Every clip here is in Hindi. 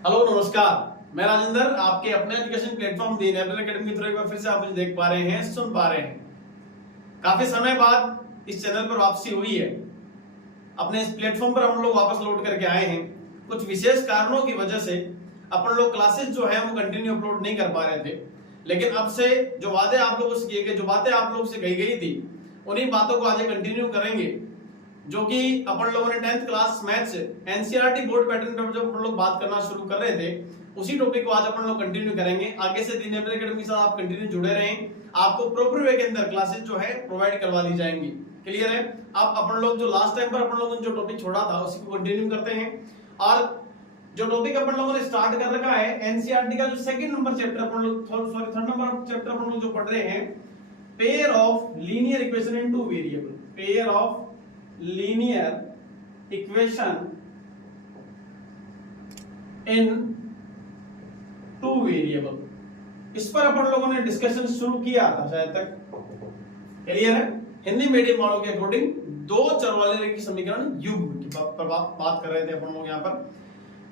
हेलो नमस्कार, मैं राजेंद्र आपके अपने एजुकेशन प्लेटफॉर्म दी नेवरल एकेडमी के थ्रू एक बार फिर से आप मुझे देख पा रहे हैं, सुन पा रहे हैं। काफी समय बाद इस चैनल पर वापसी हुई है। अपने इस प्लेटफॉर्म पर हम लोग वापस लौट करके आए हैं। कुछ विशेष कारणों की वजह से अपन लोग क्लासेस जो है वो कंटिन्यू अपलोड नहीं कर पा रहे थे, लेकिन अब से जो वादे आप लोगों से किए गए, जो बातें आप लोगों से कही गई थी, उन्हीं बातों को आज कंटिन्यू करेंगे। जो कि अपन लोगों ने 10th class maths NCERT board pattern पर जब अपन लोग बात करना शुरू कर रहे थे, उसी टॉपिक को आज अपन लोग कंटिन्यू करेंगे। आगे से दी नेवरल एकेडमी के साथ आप कंटिन्यू जुड़े रहें, आपको प्रॉपर वे के अंदर क्लासेस जो है प्रोवाइड करवा दी जाएंगी। क्लियर है? अब अपन लोग जो लास्ट टाइम पर अपन लोगों ने जो टॉपिक छोड़ा था उसी को कंटिन्यू करते हैं। और जो टॉपिक अपन लोगों ने स्टार्ट कर रखा है एनसीईआरटी का जो सेकंड नंबर चैप्टर अपन लोग थर्ड नंबर चैप्टर अपन लोग जो पढ़ रहे हैं, pair of linear equation in two variable. Pair of linear equation in two variable, इस पर अपन लोगों ने डिस्कशन शुरू किया था शायद तक। क्लियर है? हिंदी मीडियम वालों के अकॉर्डिंग दो चर वाले रैखिक समीकरण युग्म की बात कर रहे थे अपन लोग। यहाँ पर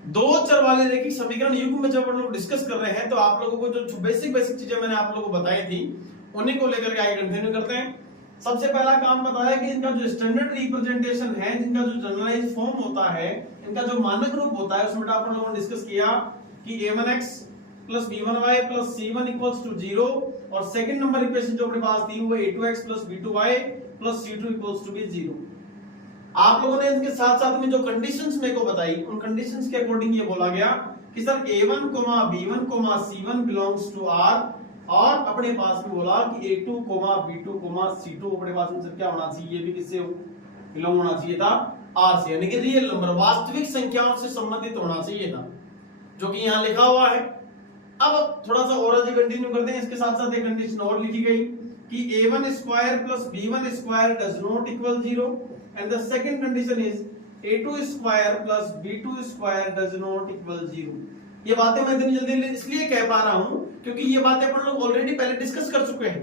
दो चर वाले रैखिक समीकरण युग्म में जब अपन लोग डिस्कस कर रहे हैं तो आप लोगों को जो बेसिक चीजें मैंने आप लोगों को बताई थी उन्हीं को लेकर के आगे कंटिन्यू करते हैं। सबसे पहला काम बताया कि इनका जो स्टैंडर्ड रिप्रेजेंटेशन है, जिनका जो जनरलाइज फॉर्म होता है, इनका जो मानक रूप होता है, उसमें अपन लोगों ने डिस्कस किया कि a1x plus b1y plus c1 equals to 0 और सेकंड नंबर इक्वेशन जो अपने पास थी वो a2x plus b2y plus c2 equals to 0। आप लोगों ने इनके साथ साथ में जो कंडीशंस मेरे को बताई, उन कंडीशंस के अकॉर्डिंग ये बोला गया कि sir a1, b1, c1 belongs to r, और अपने पास में बोला कि a2, b2, c2 अपने पास में सर क्या होना चाहिए, ये भी किससे बिलोंग होना चाहिए था, r से, यानी कि रियल नंबर, वास्तविक संख्याओं से संबंधित होना चाहिए था, जो कि यहाँ लिखा हुआ है। अब थोड़ा सा और आगे कंटिन्यू करते हैं। इसके साथ साथ एक कंडीशन और लिखी गई कि a1 square plus b1 square does not equal 0 and the second condition is a2 square plus b2 square does not equal 0। ये बातें मैं इतनी जल्दी इसलिए कह पा रहा हूं क्योंकि ये बातें अपन लोग ऑलरेडी पहले डिस्कस कर चुके हैं।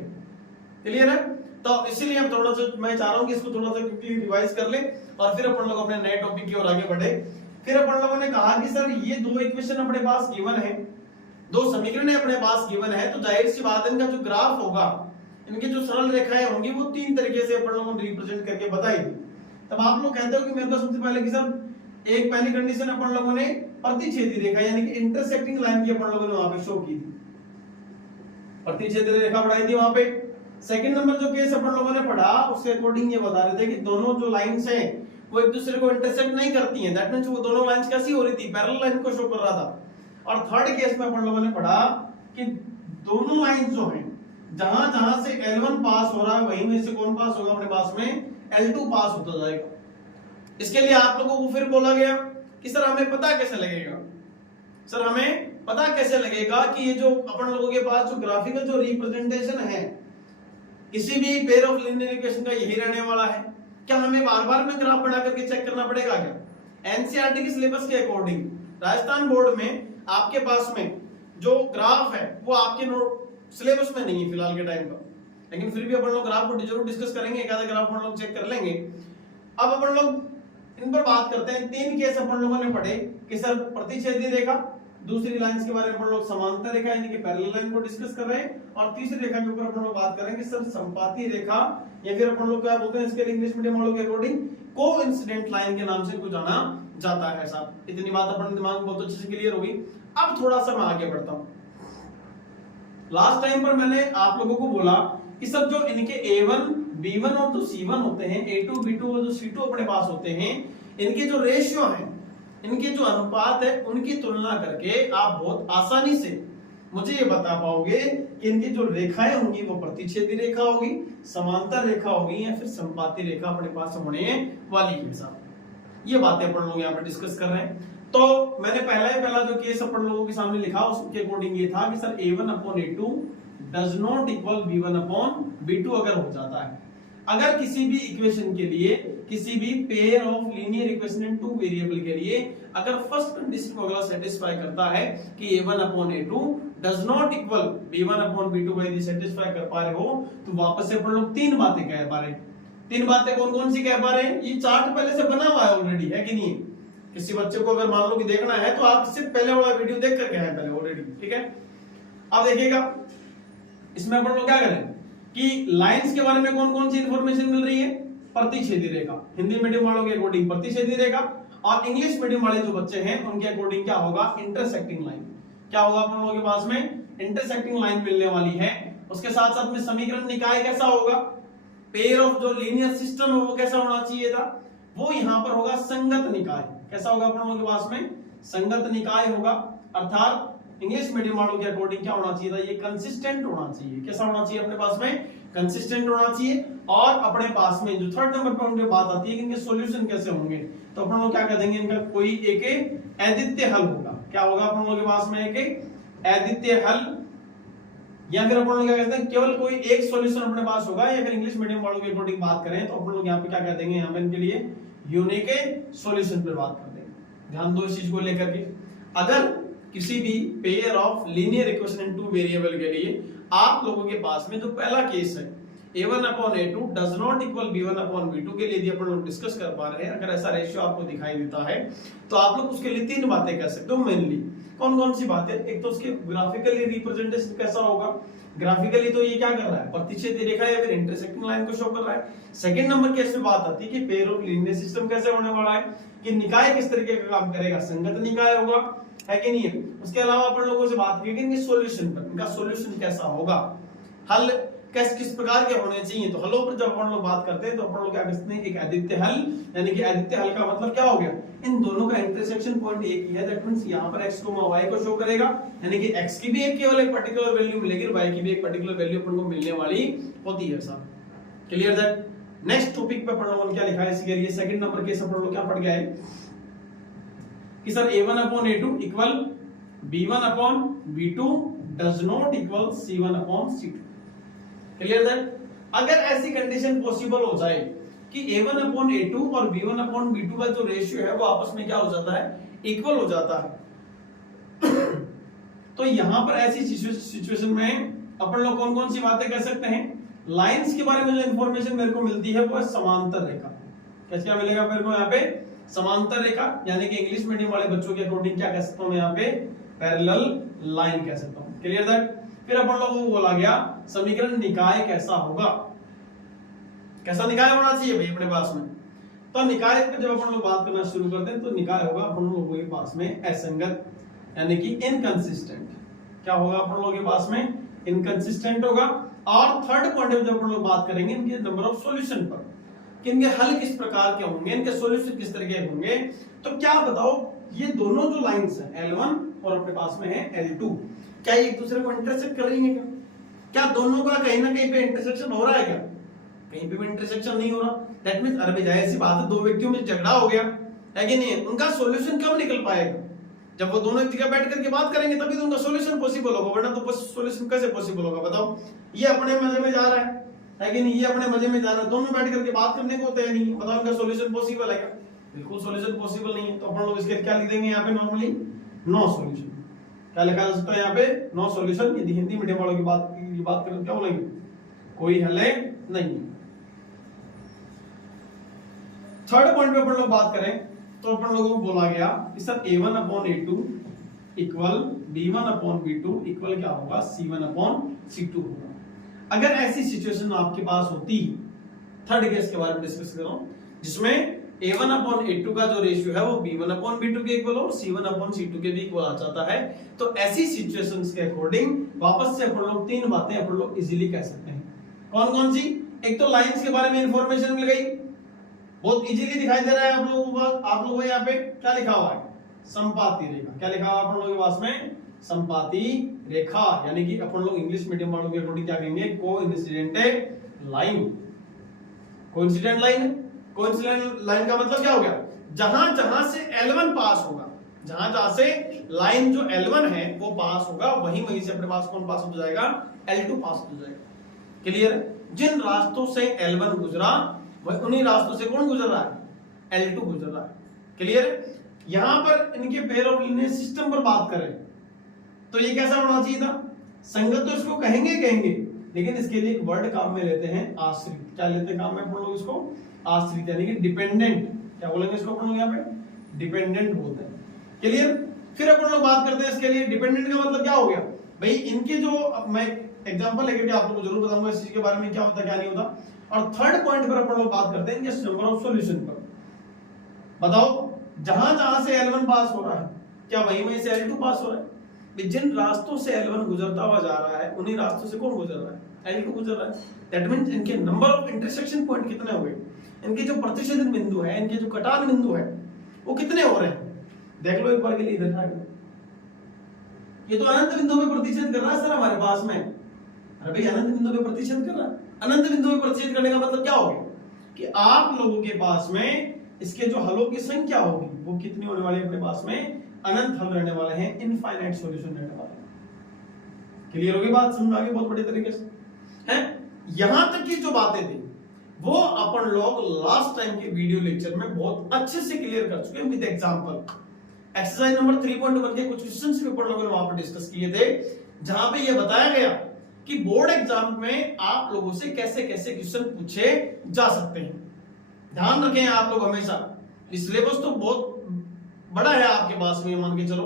क्लियर है? तो इसीलिए हम थोड़ा सा मैं चाह रहा हूं कि इसको थोड़ा सा क्विकली रिवाइज कर ले और फिर अपन लोग अपने नए टॉपिक की ओर आगे बढ़े। फिर अपन लोगों ने कहा कि सर ये दो इक्वेशन अपने पास गिवन है, दो समीकरण अपने पास गिवन है, तो जाहिर सी बात है इनका जो ग्राफ होगा, इनकी जो सरल रेखाएं होंगी वो तीन तरीके से अपन लोगों ने रिप्रेजेंट करके बताई थी। तब आप लोग कहते हो कि मेरे को सबसे पहले कि सर एक पहली कंडीशन अपन लोगों ने प्रतिच्छेदी रेखा यानी कि इंटरसेक्टिंग लाइन की अपन लोगों ने वहां पे शो की थी, प्रतिच्छेदी रेखा बढ़ाई थी वहां पे। सेकंड नंबर जो केस अपन लोगों ने पढ़ा उसके अकॉर्डिंग ये बता रहे थे कि दोनों जो लाइंस हैं वो एक दूसरे को इंटरसेक्ट नहीं करती हैं, दैट मींस वो दोनों लाइंस कैसी हो रही थी, पैरेलल लाइन को शो कर रहा था। और थर्ड केस में अपन लोगों ने पढ़ा कि दोनों लाइंस जो हैं जहां जहां से L1 पास हो रहा है वहीं में से कौन पास होगा, अपने पास में L2 पास होता जाएगा। इसके लिए आप लोगों को फिर बोला गया कि सर हमें पता कैसे लगेगा, सर हमें पता कैसे लगेगा कि ये जो अपन लोगों के पास जो ग्राफिकल जो रिप्रेजेंटेशन है किसी भी पेयर ऑफ लीनियर इक्वेशन का यही रहने वाला है। क्या हमें बार बार में ग्राफ बना करके चेक करना पड़ेगा क्या? एनसीईआरटी के सिलेबस के अकॉर्डिंग राजस्थान बोर्ड में आपके पास में जो ग्राफ है वो आपके सिलेबस में नहीं है फिलहाल के टाइम पर, लेकिन फिर भी अपन लोग ग्राफ को जरूर डिस्कस करेंगे, एक आधा ग्राफ अपन लोग चेक कर लेंगे। अब अपन लोग इन पर बात करते हैं। तीन केस अपन लोगों ने पढ़े कि सर प्रतिच्छेदी रेखा, दूसरी लाइंस के बारे में अपन लोग समांतर रेखा यानी कि पैरेलल लाइन को डिस्कस कर रहे हैं, और तीसरी रेखा के ऊपर अपन लोग बात करेंगे सर संपाती रेखा, या फिर अपन लोग क्या बोलते हैं इसके इंग्लिश मीडियम वालों के अकॉर्डिंग कोइंसिडेंट लाइन के नाम से को जाना जाता है। साहब इतनी बात अपने दिमाग में बहुत अच्छे से क्लियर होगी। अब थोड़ा सा मैं आगे बढ़ता हूं। लास्ट टाइम पर मैंने आप लोगों को बोला कि सर जो इनके A1, B1 और जो C1 होते हैं, A2, B2 और जो C2 अपने पास होते हैं, इनके जो रेशियो हैं, इनके जो अनुपात है, उनकी तुलना करके आप बहुत आसानी से मुझे ये बता पाओगे कि इनकी जो रेखाएं होंगी वो प्रतिच्छेदी रेखा होगी, समांतर रेखा होगी, या फिर संपाती रेखा अपने पास होने वाली है। साहब ये बातें अपन लोग यहाँ पर डिस्कस कर रहे हैं। तो मैंने पहला जो केस अपन लोगों के सामने लिखा उसके अकॉर्डिंग ये था कि sir A1 upon A2 does not equal B1 upon B2 अगर हो जाता है, अगर किसी भी इक्वेशन के लिए, किसी भी pair of linear equation in two variable के लिए अगर फर्स्ट कंडीशन को अगला सेटिस्फाई करता है कि A1 upon A2 does not equal B1 upon B2 यदि सेटिस्फाई कर पा रहे हो तो वापस से अपन लोग तीन बातें कह पा रहे हैं। तीन बातें कौन कौन सी कह पा रहे हैं? ये चार्ट पहले से बना हुआ है ऑलरेडी, है कि नहीं? किसी बच्चे को अगर मान लो कि देखना है तो आप इससे पहले वाला वीडियो देख करके आए पहले ऑलरेडी, ठीक है। अब देखिएगा इसमें अपन लोग क्या करें कि लाइंस के बारे में कौन कौन सी इंफॉर्मेशन मिल रही है। प्रतिच्छेदी रेखा, हिंदी मीडियम वालों के अकॉर्डिंग प्रतिच्छेदी रेखा, और इंग्लिश मीडियम वाले जो बच्चे हैं उनके अकॉर्डिंग क्या होगा, इंटरसेक्टिंग लाइन। क्या होगा अपन लोगों के पास में, इंटरसेक्टिंग लाइन मिलने वाली है। उसके साथ साथ में समीकरण निकाय कैसा होगा, पेयर ऑफ जो लीनियर सिस्टम है वो कैसा होना चाहिए था, वो यहां पर होगा संगत निकाय। कैसा होगा अपन लोगों के पास में, संगत निकाय होगा। अर्थात इंग्लिश मीडियम वालों के अकॉर्डिंग क्या होना चाहिए था, ये कंसिस्टेंट होना चाहिए। कैसा होना चाहिए अपने पास में, कंसिस्टेंट होना चाहिए। और अपने पास में जो थर्ड नंबर पर उनके बात आती है कि इनके सॉल्यूशन कैसे होंगे, तो अपन लोग क्या कह देंगे, इनका कोई एक अद्वितीय हल होगा। क्या होगा अपन लोगों के पास में, एक अद्वितीय हल, या फिर अपन लोग क्या कहते हैं केवल कोई एक सॉल्यूशन अपने पास होगा। या फिर इंग्लिश मीडियम वालों के अकॉर्डिंग बात करें तो अपन लोग यहाँ पे क्या कह देंगे, यहाँ पे इनके लिए यूनिक सॉल्यूशन पर बात कर देंगे। ध्यान दो इस चीज को लेकर के, अगर किसी भी pair of linear equation in two variable के लिए आप लोगों के पास में जो पहला केस है a1/a2 does not equal b1/b2 के लिए यदि अपन लोग डिस्कस कर पा रहे हैं, अगर ऐसा रेशियो आपको दिखाई देता है तो आप लोग उसके लिए तीन बातें कह सकते हो मेनली। कौन कौन सी बातें, एक तो उसके ग्राफिकली रिप्रेजेंटेशन कैसा होगा, ग्राफिकली तो ये क्या कर रहा है, प्रतिच्छेदी रेखा या फिर इंटरसेक्टिंग लाइन को शो कर रहा है। सेकंड नंबर केस में बात आती है कि पेयर ऑफ लीनियर सिस्टम कैसे होने वाला है, कि निकाय किस तरीके का काम करेगा, संगत निकाय होगा, है कि नहीं है। उसके अलावा अपन लोगों से बात की इनके सॉल्यूशन पर, इनका सॉल्यूशन कैसा होगा, हल किस प्रकार के होने चाहिए। तो हलों पर जब अपन लोग बात करते हैं तो अपन लोग क्या कहते हैं, एक अद्वितीय हल, यानी कि अद्वितीय हल का मतलब क्या हो गया, इन दोनों का इंटरसेक्शन पॉइंट एक ही है। दैट मींस यहां पर x, y को शो करेगा, यानी कि x की भी एक केवल एक पर्टिकुलर वैल्यू मिलेगी, y की भी एक पर्टिकुलर वैल्यू अपन को मिलने वाली होती है। Sir clear that. Next topic पे अपन लोगों ने क्या लिखा है इसके लिए, सेकंड नंबर केस अपन लोग क्या पढ़ गए हैं कि sir a1/a2 equal b1/b2 does not equal c1/c2। Clear that. अगर ऐसी कंडीशन पॉसिबल हो जाए कि a1/a2 और b1/b2 का जो रेशियो है वो आपस में क्या हो जाता है, इक्वल हो जाता है तो यहां पर ऐसी सिचुएशन में अपन लोग कौन कौन सी बातें कह सकते हैं। लाइंस के बारे में जो इंफॉर्मेशन मेरे को मिलती है वो है समांतर रेखा। क्या मिलेगा मेरे को यहाँ पे, समांतर रेखा, यानी कि इंग्लिश मीडियम वाले बच्चों के अकॉर्डिंग क्या कह सकता हूं यहाँ पे, पैरेलल लाइन कह सकता हूं। Clear that. फिर अपन लोगों को बोला गया समीकरण निकाय कैसा होगा, कैसा निकाय होना चाहिए भाई अपने पास में। तो निकाय पे जब अपन लोग बात करना शुरू करते हैं तो निकाय होगा अपन लोगों के पास में असंगत, यानी कि इनकंसिस्टेंट। क्या होगा अपन लोगों के पास में, इनकंसिस्टेंट होगा। और थर्ड पॉइंट में जब अपन लोग बात करेंगे इनके नंबर ऑफ सॉल्यूशन पर, कि इनके हल किस प्रकार के होंगे, इनके सॉल्यूशन किस तरह के होंगे। तो क्या बताओ, ये दोनों जो लाइंस हैं L1 और अपने पास में है L2, क्या एक दूसरे को इंटरसेक्ट कर रही है क्या दोनों का कहीं ना कहीं पे इंटरसेक्शन हो रहा है क्या, कहीं पे भी इंटरसेक्शन नहीं हो रहा। दैट मींस अरे जाहिर सी बात है, दो व्यक्तियों में झगड़ा हो गया है कि नहीं, उनका सॉल्यूशन कब निकल पाएगा, जब वो दोनों एक जगह बैठ करके बात करेंगे तभी तो उनका सॉल्यूशन पॉसिबल होगा, वरना तो सॉल्यूशन कैसे पॉसिबल होगा बताओ। ये अपने मजे में जा रहा है कि नहीं, ये अपने मजे में जा रहा है, दोनों बैठ करके बात करने को तैयार नहीं, बताओ उनका सॉल्यूशन पॉसिबल है क्या, बिल्कुल सॉल्यूशन पॉसिबल नहीं है। तो अपन लोग इसके क्या लिख देंगे यहाँ पे, नॉर्मली नो सॉल्यूशन। क्या लिखा जा सकता है यहाँ पे, नो सॉल्यूशन। यदि हिंदी मीडियम वालों की बात करें तो क्या बोलेंगे, कोई हल नहीं। थर्ड पॉइंट पे अपन लोग बात करें तो अपन लोगों को बोला गया कि sir a1/a2 equal b1/b2 equal क्या होगा, c1/c2 होगा। अगर ऐसी सिचुएशन आपके पास होती, थर्ड केस के बारे में डिस्कस कर रहा हूं, जिसमें a1/a2 का जो रेशियो है वो b1/b2 के इक्वल और c1/c2 के भी इक्वल आ जाता है, तो ऐसी सिचुएशंस के अकॉर्डिंग वापस से अपन लोग तीन बातें अपन लोग इजीली कह सकते हैं। कौन कौन सी, एक तो लाइंस के बारे में इंफॉर्मेशन मिल गई, बहुत इजीली दिखाई दे रहा है आप लोगों को यहाँ पे क्या लिखा हुआ है, संपाती रेखा। क्या लिखा हुआ है अपन लोगों के पास में, संपाती रेखा, यानी कि अपन लोग इंग्लिश मीडियम वालों के अकॉर्डिंग क्या कहेंगे, coincident line. Coincident line, coincident line का मतलब क्या हो गया, जहां जहां से L1 पास होगा, जहां जहां से लाइन जो L1 है वो पास होगा, वहीं से अपने पास कौन पास हो जाएगा, L2 पास हो जाएगा। क्लियर है। जिन रास्तों से L1 गुजरा वह उन्हीं रास्तों से कौन गुजर रहा है, L2 गुजर रहा है। क्लियर है। यहां पर इनके पेयर ऑफ लीनियर सिस्टम पर बात करें तो ये कैसा होना चाहिए था, संगत तो इसको कहेंगे, लेकिन इसके लिए एक वर्ड काम में लेते हैं, आश्रित। क्या लेते हैं काम में अपन लोग इसको, आश्रित, यानी कि डिपेंडेंट। क्या बोलेंगे इसको अपन लोग यहाँ पे, डिपेंडेंट बोलते हैं। क्लियर? फिर अपन लोग बात करते हैं इसके लिए डिपेंडेंट का मतलब क्या हो गया भाई, इनके जो, अब मैं एग्जांपल लेकर के आप लोगों को जरूर बताऊंगा इस चीज के बारे में क्या होता है क्या नहीं होता। और थर्ड पॉइंट पर अपन लोग बात करते हैं इनके नंबर ऑफ सॉल्यूशन पर। बताओ जहां जहां से L1 पास हो रहा है, क्या वहीं वहीं से L2 पास हो रहा है? जिन रास्तों से L1 गुजरता हुआ जा रहा है उन्हीं रास्तों से कौन गुजर रहा है? L2 गुजर रहा है। दैट मींस इनके नंबर ऑफ इंटरसेक्शन पॉइंट कितने हो गए, इनके जो प्रतिच्छेदन बिंदु है, इनके जो कटान बिंदु है वो कितने हो रहे हैं? देख लो एक बार के लिए इधर आगे, ये तो अनंत बिंदु पे प्रतिच्छेद कर रहा है सर हमारे पास में। अरे भाई अनंत बिंदु पे प्रतिच्छेद कर रहा है, अनंत बिंदु पे प्रतिच्छेद करने का मतलब क्या हो गया कि आप लोगों के पास में इसके जो हलों की संख्या होगी वो कितनी होने वाली है अपने पास में? अनंत हल रहने वाले हैं, इनफाइनाइट सॉल्यूशन रहने वाले हैं। क्लियर होगी बात? समझ आ गई बहुत बड़े तरीके से है। यहां तक की जो बातें थी वो अपन लोग लास्ट टाइम के वीडियो लेक्चर में बहुत अच्छे से क्लियर कर चुके हैं विद एग्जांपल। एक्सरसाइज नंबर 3.1 के कुछ क्वेश्चंस भी अपन लोगों ने वहां पर डिस्कस किए थे, जहां पे ये बताया गया कि बोर्ड एग्जाम में आप लोगों से कैसे कैसे क्वेश्चन पूछे जा सकते हैं। ध्यान रखें आप लोग हमेशा, सिलेबस तो बहुत बड़ा है आपके पास में मान के चलो,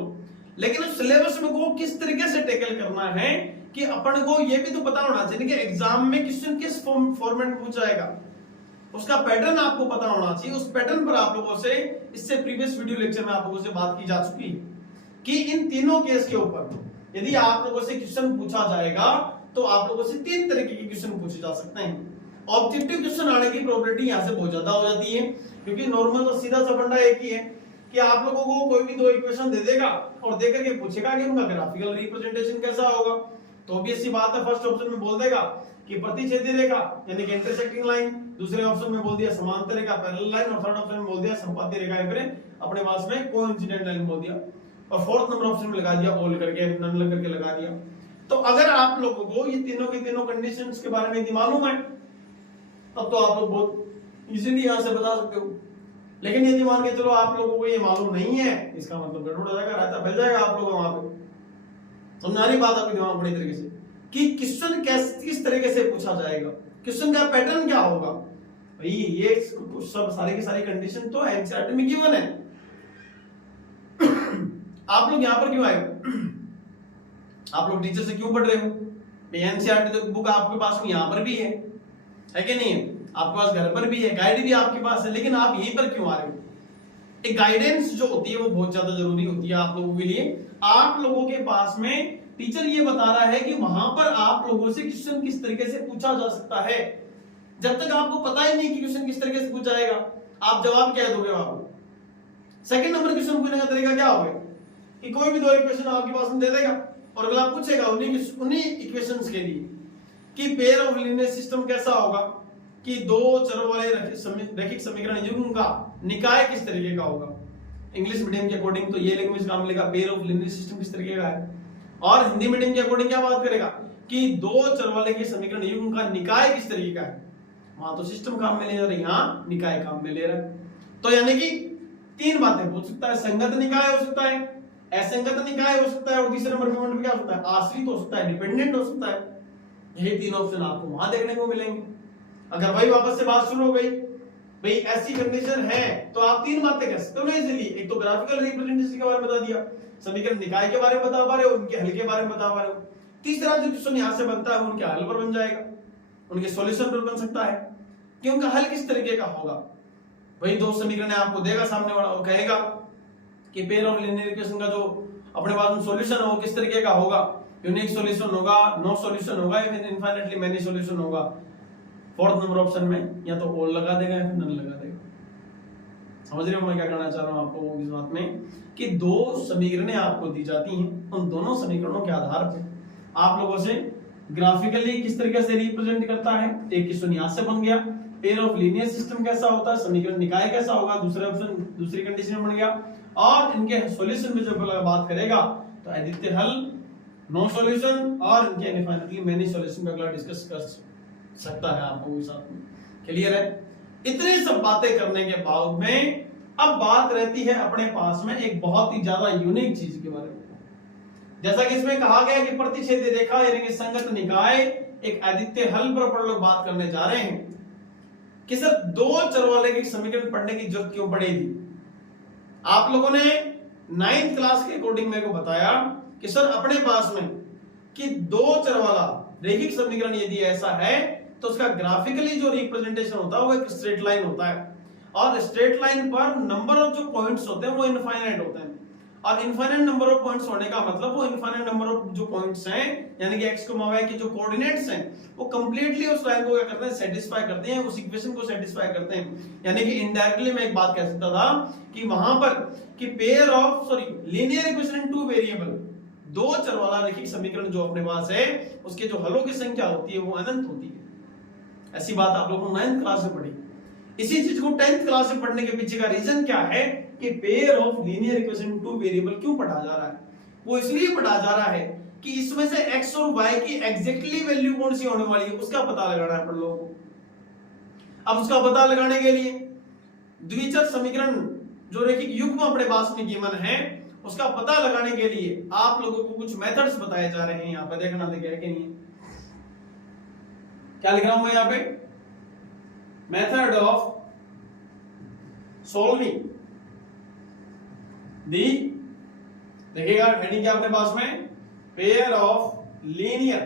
लेकिन उस सिलेबस में को किस तरीके से टैकल करना है कि अपन को ये भी तो पता होना चाहिए कि एग्जाम में क्वेश्चन किस फॉर्मेट में पूछा जाएगा, उसका पैटर्न आपको पता होना चाहिए। उस पैटर्न पर आप लोगों से इससे प्रीवियस वीडियो लेक्चर में आप लोगों से बात की जा चुकी है कि इन तीनों केस के ऊपर यदि आप लोगों से क्वेश्चन पूछा जाएगा तो आप लोगों से तीन तरीके के क्वेश्चन पूछे जा सकते हैं। ऑब्जेक्टिव क्वेश्चन आने की प्रोबेबिलिटी यहां से बहुत ज्यादा हो जाती है, क्योंकि नॉर्मल तो सीधा सा फंडा एक ही है कि आप लोगों को कोई भी दो इक्वेशन दे देगा और देकर के पूछेगा कि उनका ग्राफिकल रिप्रेजेंटेशन कैसा होगा। तो ऑब्वियस सी बात है, फर्स्ट ऑप्शन में बोल देगा कि प्रतिच्छेदी रेखा यानी कि इंटरसेक्टिंग लाइन, दूसरे ऑप्शन में बोल दिया समांतर रेखा पैरेलल लाइन, और थर्ड ऑप्शन में बोल दिया संपाती रेखा या फिर अपने पास में कोइंसिडेंट लाइन बोल दिया, और फोर्थ नंबर ऑप्शन में लगा दिया ऑल करके, नन लग करके लगा दिया। तो अगर आप लोगों को ये तीनों की तीनों कंडीशंस के बारे में यदि मालूम है तब तो आप लोग बहुत इजीली यहां से बता सकते हो। लेकिन यदि मान के चलो आप लोगों को ये मालूम नहीं है, इसका मतलब गड़बड़ हो जाएगा, रायता फैल जाएगा आप लोगों वहां पे। समझ आ रही बात आपके दिमाग में बड़ी तरीके से कि क्वेश्चन किस तरीके से पूछा जाएगा, क्वेश्चन का पैटर्न क्या होगा। भाई ये सब सारी की सारी कंडीशन तो एनसीईआरटी में गिवन है। आप लोग यहाँ पर क्यों आए? आप लोग टीचर से क्यों पढ़ रहे हो? एनसीईआरटी तो बुक आपके पास में यहाँ पर भी है कि नहीं है? आपके पास घर पर भी है, गाइड भी आपके पास है, लेकिन आप यहीं पर क्यों आ रहे हो? एक गाइडेंस जो होती है वो बहुत ज्यादा जरूरी होती है आप लोगों के लिए। आप लोगों के पास में टीचर ये बता रहा है कि वहां पर आप लोगों से क्वेश्चन किस तरीके से पूछा जा सकता है। जब तक आपको पता ही नहीं कि क्वेश्चन किस तरीके से पूछा जाएगा, आप जवाब क्या दोगे? आपको सेकंड नंबर क्वेश्चन पूछने का तरीका क्या होगा कि कोई भी दो इक्वेशन आपके पास में दे देगा और अगला पूछेगा उन्हीं इक्वेशंस के लिए कि पेयर ऑफ लीनियर सिस्टम कैसा होगा, कि दो चर वाले रैखिक समीकरण युग्म का निकाय किस तरीके का होगा। इंग्लिश मीडियम के अकॉर्डिंग तो ये लैंग्वेज काम मिलेगा पेयर ऑफ लीनियर सिस्टम किस तरीके का है, और हिंदी मीडियम के अकॉर्डिंग क्या बात करेगा कि दो चर वाले के समीकरण युग्म का निकाय किस तरीके का है। वहां तो सिस्टम काम में ले रहा है, यहाँ निकाय काम में ले रहा है। तो यानी कि तीन बातें पूछ सकता है, संगत निकाय हो सकता है, असंगत निकाय हो सकता है, और तीसरे नंबर पे क्या हो सकता है? आश्रित हो सकता है, डिपेंडेंट हो सकता है। यही तीन ऑप्शन आपको वहां देखने को मिलेंगे। अगर वही वापस से बात शुरू हो गई भाई ऐसी कंडीशन है तो आप तीन बातें कह सकते हो ना इजीली। एक तो ग्राफिकल रिप्रेजेंटेशन के बारे में बता दिया, समीकरण निकाय के बारे में बता पा रहे हो, उनके हल के बारे में बता पा रहे हो। तीसरा जो क्वेश्चन यहां से बनता है उनके हल पर बन जाएगा, उनके सॉल्यूशन पर बन सकता है कि उनका हल किस तरीके का होगा। वही दो समीकरण आपको देगा सामने वाला और कहेगा कि पेयर ऑफ लीनियर इक्वेशन का जो अपने पास में सॉल्यूशन हो किस तरीके का होगा, यूनिक सॉल्यूशन होगा, नो सॉल्यूशन होगा, या फिर इनफाइनाइटली मेनी सॉल्यूशन होगा। फोर्थ नंबर ऑप्शन में या तो ऑल लगा देगा या फिर नन लगा देगा। समझ रहे हो मैं क्या कहना चाह रहा हूं आपको इस बात में कि दो समीकरणें आपको दी जाती हैं, उन दोनों समीकरणों के आधार पर आप लोगों से ग्राफिकली किस तरीके से रिप्रेजेंट करता है। एक क्वेश्चन यहां से बन गया, पेयर ऑफ लीनियर सिस्टम कैसा होता है, समीकरण निकाय कैसा होगा, दूसरा ऑप्शन दूसरी कंडीशन में बन गया, और इनके सॉल्यूशन में जब बात करेगा तो अद्वितीय हल, नो सॉल्यूशन, और इनके इनफाइनाइटली मेनी सॉल्यूशन का अगला डिस्कस कर सकता है आपको भी साथ में। क्लियर है? इतनी सब बातें करने के बाद में अब बात रहती है अपने पास में एक बहुत ही ज्यादा यूनिक चीज के बारे में। जैसा कि इसमें कहा गया कि प्रतिच्छेदी रेखा यानी कि संगत निकाय एक अद्वितीय हल पर अपन लोग बात करने जा रहे हैं कि सर दो चर वाले के समीकरण पढ़ने की जरूरत क्यों पड़ेगी। आप लोगों ने 9th क्लास के अकॉर्डिंग मेरे को बताया कि सर अपने पास में कि दो चर वाला रैखिक समीकरण यदि ऐसा है तो उसका ग्राफिकली जो रिप्रेजेंटेशन होता है वो एक स्ट्रेट लाइन होता है, और स्ट्रेट लाइन पर नंबर ऑफ जो पॉइंट्स होते हैं वो इनफाइनाइट होते हैं, और इनफाइनाइट नंबर ऑफ पॉइंट्स होने का मतलब वो इनफाइनाइट नंबर ऑफ जो पॉइंट्स हैं यानी कि x, y के जो कोऑर्डिनेट्स हैं वो कंप्लीटली उस लाइन को क्या करते हैं, सेटिस्फाई करते हैं, उस इक्वेशन को सेटिस्फाई करते हैं। यानी कि इनडायरेक्टली मैं एक बात कह सकता था कि वहां पर कि pair of linear equation in two variable, दो चर वाला रैखिक समीकरण जो अपने पास है उसके जो हलों की संख्या होती है वो अनंत होती है। ऐसी बात आप लोगों ने 9th क्लास में पढ़ी। इसी चीज को 10th क्लास में पढ़ने के पीछे का रीजन क्या है कि pair of linear equation two variable क्यों पढ़ा जा रहा है, वो इसलिए पढ़ा जा रहा है कि इसमें से x और y की एग्जैक्टली वैल्यू कौन सी होने वाली है उसका पता लगाना है अपन लोगों को। अब उसका पता लगाने के लिए द्विचर समीकरण जो रैखिक युग्म अपने पास में गिवन है उसका पता लगाने के लिए आप लोगों को कुछ मेथड्स बताए जा रहे हैं। यहां पर देखना देखिए कि नहीं क्या लिख रहा हूं मैं यहां पे, मेथड ऑफ सॉल्विंग दी, देखिएगा हेडिंग क्या अपने पास में, pair of linear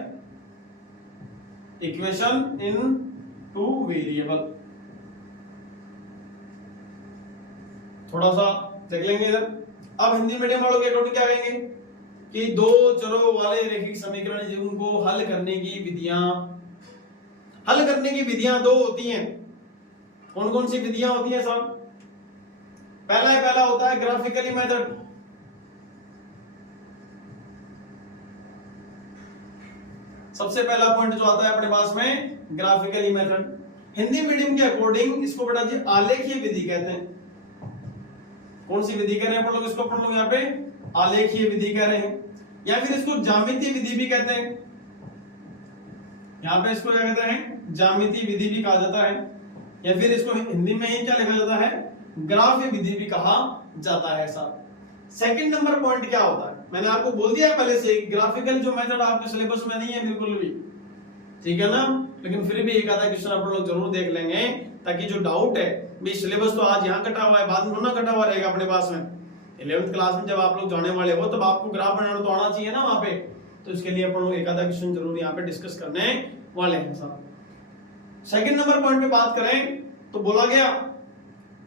equation in two variable. थोड़ा सा देख लेंगे इधर। अब हिंदी मीडियम वालों के अकॉर्डिंग क्या कहेंगे कि दो चरों वाले रैखिक समीकरण जिनको हल करने की विधियां दो होती हैं। कौन कौन सी विधियां होती हैं साहब? पहला होता है ग्राफिकली मेथड, सबसे पहला पॉइंट जो आता है अपने पास में ग्राफिकली मेथड। हिंदी मीडियम के अकॉर्डिंग इसको बेटा जी आलेखीय विधि कहते हैं। कौन सी विधि कह रहे हैं अपन लोग इसको? अपन लोग यहाँ पे आलेखीय विधि कह रहे हैं, या फिर इसको ज्यामितीय विधि भी कहते हैं। यहाँ पे इसको क्या कहते हैं? ज्यामितीय विधि भी कहा जाता है, या फिर इसको हिंदी में ही क्या लिखा जाता है? ग्राफीय विधि भी कहा जाता है साहब। सेकंड नंबर पॉइंट क्या होता है? मैंने आपको बोल दिया पहले से ग्राफिकल जो मेथड आपके सिलेबस में नहीं है बिल्कुल भी, ठीक है ना, लेकिन फिर भी एक आधा क्वेश्चन आप लोग जरूर देख लेंगे ताकि जो डाउट है भाई सिलेबस तो आज यहाँ कटा हुआ है बाद में ना कटा हुआ रहेगा अपने पास में। 11th क्लास में जब आप लोग जाने वाले हो तब आपको ग्राफ बनाना तो आना चाहिए ना वहां पे, तो इसके लिए अपन लोग एक आधा क्वेश्चन जरूर यहाँ पे डिस्कस करने वाले हैं साहब। सेकंड नंबर पॉइंट पे बात करें तो बोला गया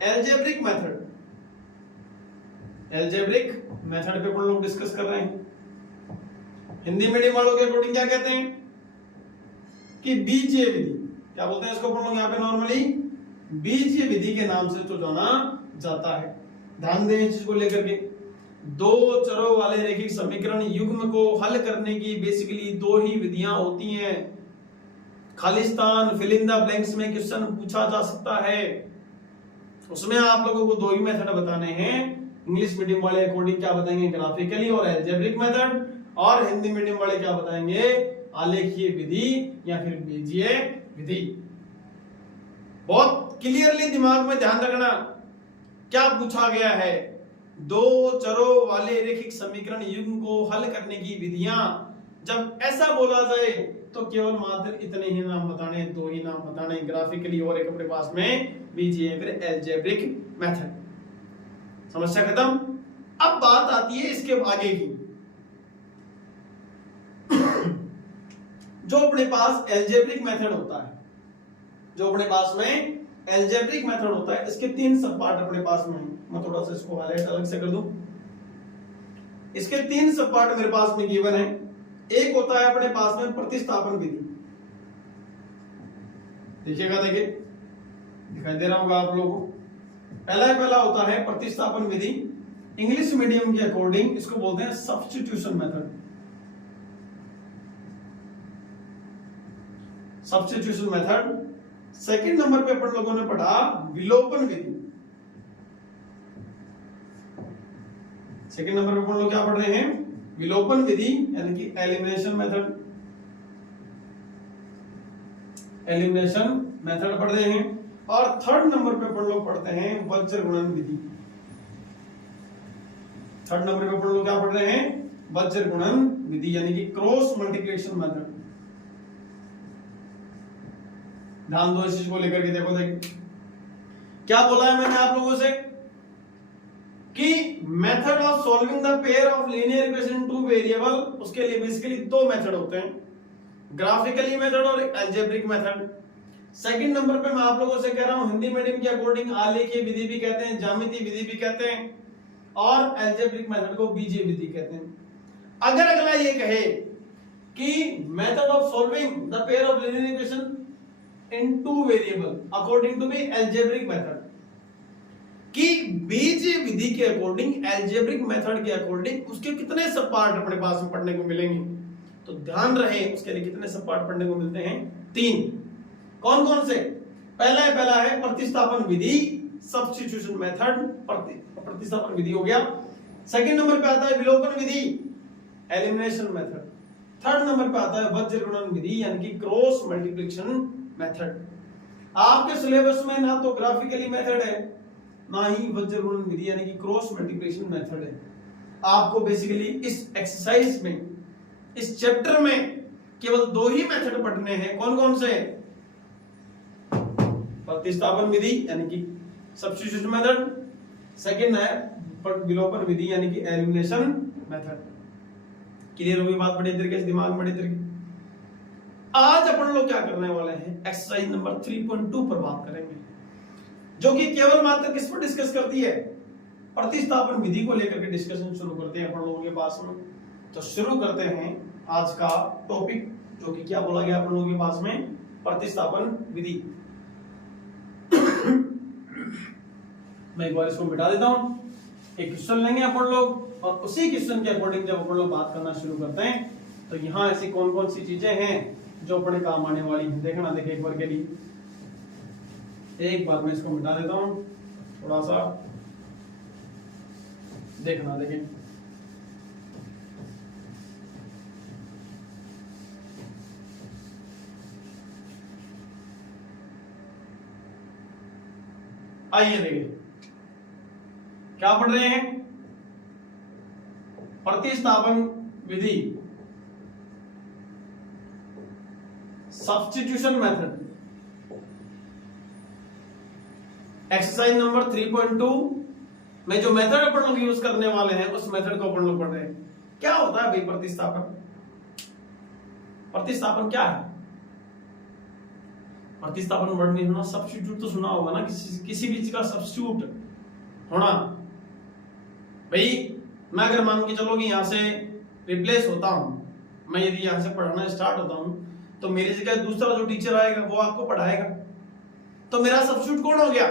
एल्जेब्रिक मेथड। एल्जेब्रिक मेथड पे अपन लोग डिस्कस कर रहे हैं। हिंदी मीडियम वालों के अकॉर्डिंग क्या कहते हैं कि बीजीय विधि, क्या बोलते हैं इसको अपन लोग यहाँ पे नॉर्मली बीजीय विधि के नाम से तो जाना जाता है। ध्यान दें इस चीज को लेकर के, दो चरों वाले रैखिक समीकरण युग्म को हल करने की बेसिकली दो ही विधियां होती हैं। Khalistan fill in the blanks में क्वेश्चन पूछा जा सकता है, उसमें आप लोगों को दो ही मेथड बताने हैं। इंग्लिश मीडियम वाले अकॉर्डिंग क्या बताएंगे? ग्राफिकली और एल्जेब्रिक मेथड, और हिंदी मीडियम वाले क्या बताएंगे? आलेखीय विधि या फिर बीजीय विधि। बहुत क्लियरली दिमाग में ध्यान रखना क्या पूछा गया है। दो चरों वाले रैखिक समीकरण युग्म को हल करने की विधियां, जब ऐसा बोला जाए तो केवल मात्र इतने ही नाम बताने, दो ही नाम बताने, ग्राफिकली और एक अपने पास में बीजीय फिर एल्जेब्रिक मेथड। समस्या खत्म। अब बात आती है इसके आगे की। जो अपने पास एल्जेब्रिक मेथड होता है, जो अपने पास में एल्जेब्रिक मेथड होता है, इसके तीन सब पार्ट अपने पास में है। मैं थोड़ा सा इसको हाईलाइट अलग से कर दूं। इसके तीन सब पार्ट मेरे पास में गिवन है। एक होता है अपने पास में प्रतिस्थापन विधि, देखिएगा, देखिए दिखाई दे रहा होगा आप लोगों को। पहला होता है प्रतिस्थापन विधि। इंग्लिश मीडियम के अकॉर्डिंग इसको बोलते हैं substitution method. Substitution method. Second number पे अपन लोगों ने पढ़ा विलोपन विधि। सेकंड नंबर पे अपन लोग क्या पढ़ रहे हैं? विलोपन विधि यानी कि एलिमिनेशन मेथड। एलिमिनेशन मेथड पढ़ रहे हैं। और थर्ड नंबर पे अपन लोग पढ़ते हैं वज्र गुणन विधि। थर्ड नंबर पे अपन लोग क्या पढ़ रहे हैं? वज्र गुणन विधि यानी कि क्रॉस मल्टीप्लिकेशन मेथड। ध्यान दो इस चीज को लेकर के, देखो क्या बोला है मैंने आप लोगों से कि method of solving the pair of linear equation two variable, उसके लिए बेसिकली दो मेथड होते हैं, ग्राफिकली मेथड और अलजेब्रिक मेथड। सेकंड नंबर पे मैं आप लोगों से कह रहा हूं हिंदी मीडियम के अकॉर्डिंग आलेखीय विधि भी कहते हैं, ज्यामितीय विधि भी कहते हैं, और अलजेब्रिक मेथड को बीजीय विधि कहते हैं। अगर अगला ये कहे कि method of solving the pair of linear equation in two variable according to be algebraic method, कि बीजीय विधि के अकॉर्डिंग अलजेब्रिक मेथड के अकॉर्डिंग उसके कितने सब पार्ट अपने पास में पढ़ने को मिलेंगे, तो ध्यान रहे उसके लिए कितने सब पार्ट पढ़ने को मिलते हैं, 3। कौन कौन से? पहला है प्रतिस्थापन विधि, सब्स्टिट्यूशन मेथड, प्रतिस्थापन विधि हो गया। सेकंड नंबर पे आता है विलोपन विधि, एलिमिनेशन मेथड। थर्ड नंबर पे आता है वज्र गुणन विधि यानी कि क्रॉस मल्टीप्लिकेशन मेथड। आपके सिलेबस में ना तो ग्राफिकली मेथड है ना ही वज्र गुणन विधि यानी कि क्रॉस मल्टीप्लिकेशन मेथड है। आपको बेसिकली इस एक्सरसाइज में, इस चैप्टर में केवल 2 ही मेथड पढ़ने हैं। कौन कौन से? प्रतिस्थापन विधि यानी कि सब्स्टिट्यूशन मेथड, सेकंड है विलोपन विधि यानी कि एलिमिनेशन मेथड। क्लियर होगी बात? बड़े तरीके से दिमाग में बड़े तरीके। आज अपन लोग क्या करने वाले हैं, एक्सरसाइज नंबर 3.2 पर बात करेंगे, जो कि केवल मात्र किस पर डिस्कस करती है, प्रतिस्थापन विधि को लेकर के डिस्कशन शुरू करते हैं अपन लोगों के पास में। तो शुरू करते हैं आज का टॉपिक, जो कि क्या बोला गया अपन लोगों के पास में, प्रतिस्थापन विधि। मैं एक बार इसको मिटा देता हूं। एक क्वेश्चन लेंगे अपन लोग और उसी क्वेश्चन के अकॉर्डिंग जब अपन लोग बात करना शुरू करते हैं तो यहाँ ऐसी कौन कौन सी चीजें हैं जो अपने काम आने वाली हैं, देखना। देखिए एक बार के लिए, एक बार मैं इसको मिटा देता हूं, थोड़ा सा देखना। देखिए आइए देखिए क्या पढ़ रहे हैं, प्रतिस्थापन विधि, सब्स्टिट्यूशन मेथड, एक्सरसाइज नंबर 3.2 में जो मेथड अपन लोग यूज करने वाले हैं उस मेथड को अपन लोग पढ़ रहे हैं। क्या होता है भाई प्रतिस्थापन? प्रतिस्थापन क्या है? प्रतिस्थापन वर्ड नहीं सुना, सब्स्टिट्यूट तो सुना होगा ना, किसी भी चीज का सब्स्टिट्यूट होना। भाई मैं अगर मान के चलो कि यहां से रिप्लेस होता हूं, मैं यदि यहां से पढ़ाना स्टार्ट होता हूं तो मेरी जगह दूसरा जो टीचर आएगा वो आपको पढ़ाएगा, तो मेरा सब्स्टिट्यूट कौन हो गया?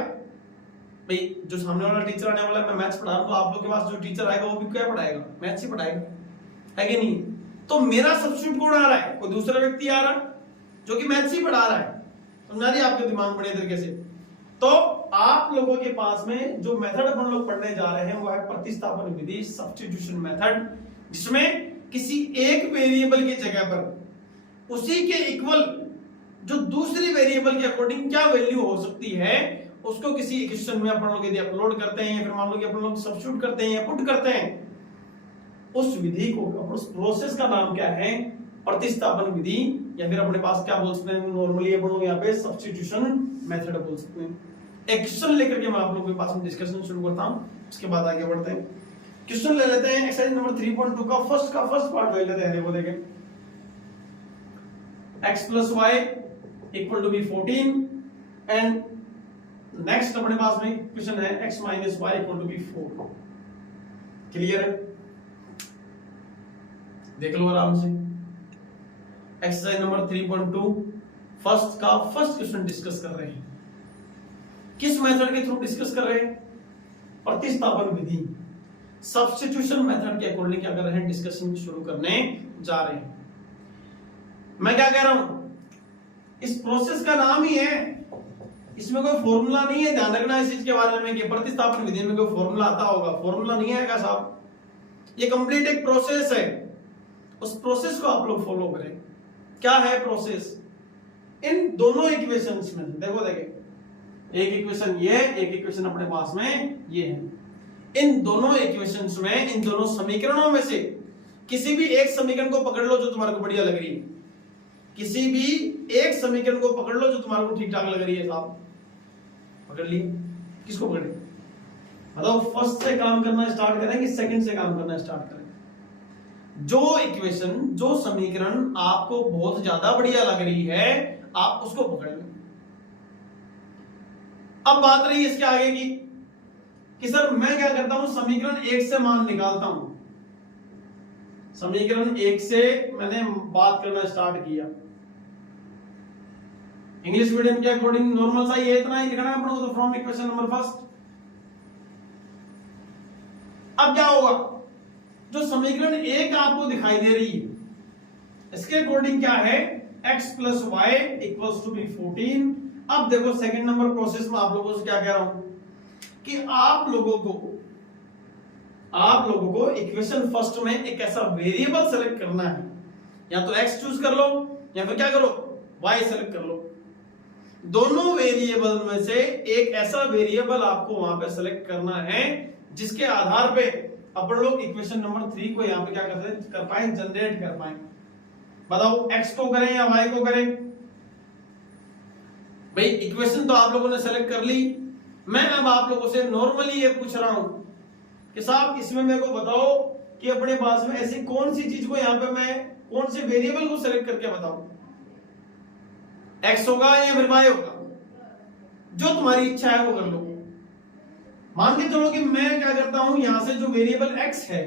भाई जो सामने वाला टीचर आने वाला है, मैं मैथ्स पढ़ा रहा हूं, तो आप लोग के पास जो टीचर आएगा वो भी क्या पढ़ाएगा? मैथ्स ही पढ़ाएगा, है कि नहीं? तो मेरा सब्स्टिट्यूट कौन आ रहा है? कोई दूसरा व्यक्ति आ रहा है जो कि मैथ्स ही पढ़ा रहा है। समझा रही आपके दिमाग बड़े तरीके से। तो आप लोगों के पास में जो मेथड अपन लोग पढ़ने जा रहे हैं वो है प्रतिस्थापन विधि, सब्स्टिट्यूशन मेथड, जिसमें किसी एक वेरिएबल की जगह पर उसी के इक्वल जो दूसरी वेरिएबल के अकॉर्डिंग क्या वैल्यू हो सकती है उसको किसी इक्वेशन में अपन लोग यदि अपलोड करते हैं, फिर मान लो कि अपन लोग सब्स्टिट्यूट करते हैं या पुट करते हैं, उस विधि को, उस प्रोसेस का नाम क्या है? प्रतिस्थापन विधि, या फिर अपने पास क्या बोल सकते हैं नॉर्मली अपन लोग यहाँ पे सब्स्टिट्यूशन मेथड बोल सकते हैं। एक क्वेश्चन लेकर के मैं आप लोगों के पास में डिस्कशन शुरू करता हूं, उसके बाद आगे बढ़ते हैं। क्वेश्चन ले लेते हैं एक्सरसाइज नंबर 3.2 का फर्स्ट पार्ट ले लेते हैं। देखो देखें, x plus y equal to be 14 and next अपने पास में क्वेश्चन है x minus y equal to be 4। Clear है? देख लो आराम से। Exercise number 3.2 first question discuss कर रहे हैं। किस मेथड के थ्रू डिस्कस कर रहे हैं? प्रतिस्थापन विधि, सब्स्टिट्यूशन मेथड के अकॉर्डिंग क्या कर रहे हैं? डिस्कशन शुरू करने जा रहे हैं। मैं क्या कह रहा हूं, इस प्रोसेस का नाम ही है, इसमें कोई फॉर्मूला नहीं है। ध्यान रखना इस चीज के बारे में कि प्रतिस्थापन विधि में कोई फॉर्मूला आता होगा, फॉर्मूला नहीं आएगा साहब। ये कंप्लीट एक प्रोसेस है, उस प्रोसेस को आप लोग फॉलो करें। क्या है प्रोसेस? इन दोनों इक्वेशंस में देखो, देखें एक इक्वेशन ये, एक इक्वेशन अपने पास में ये है। इन दोनों इक्वेशंस में, इन दोनों समीकरणों में से किसी भी एक समीकरण को पकड़ लो जो तुम्हारे को बढ़िया लग रही है, किसी भी एक समीकरण को पकड़ लो जो तुम्हारे को ठीक ठाक लग रही है साहब, पकड़ लिए। किसको पकड़े? बताओ फर्स्ट से काम करना स्टार्ट करें कि सेकंड से काम करना स्टार्ट करें? जो इक्वेशन, जो समीकरण आपको बहुत ज्यादा बढ़िया लग रही है आप उसको पकड़ लें। अब बात रही इसके आगे की कि सर मैं क्या करता हूं, समीकरण 1 से मान निकालता हूं। समीकरण 1 से मैंने बात करना स्टार्ट किया। इंग्लिश मीडियम के अकॉर्डिंग नॉर्मल सा ये इतना ही लिखना है अपने को, तो फ्रॉम इक्वेशन नंबर फर्स्ट। अब क्या होगा, जो समीकरण 1 आपको दिखाई दे रही है इसके अकॉर्डिंग क्या है, x plus y equals to be 14। अब देखो सेकंड नंबर प्रोसेस में आप लोगों से क्या कह रहा हूं कि आप लोगों को इक्वेशन फर्स्ट में एक ऐसा वेरिएबल सेलेक्ट करना है, या तो x चूज कर लो या फिर क्या करो y सेलेक्ट कर लो। दोनों वेरिएबल में से एक ऐसा वेरिएबल आपको वहां पे सेलेक्ट करना है जिसके आधार पे अपन लोग इक्वेशन नंबर 3 को यहाँ पे क्या कर पाए, जनरेट कर पाए। बताओ x को करें या y को करें? भाई इक्वेशन तो आप लोगों ने सेलेक्ट कर ली। मैं अब आप लोगों से नॉर्मली ये पूछ रहा हूं कि साहब इसमें मेरे को बताओ कि अपने पास में ऐसी कौन सी चीज को यहाँ पे मैं कौन से वेरिएबल को सेलेक्ट करके बताऊं, x होगा या फिर y होगा? जो तुम्हारी इच्छा है वो कर लो। मान के चलो कि मैं क्या करता हूं, यहां से जो वेरिएबल x है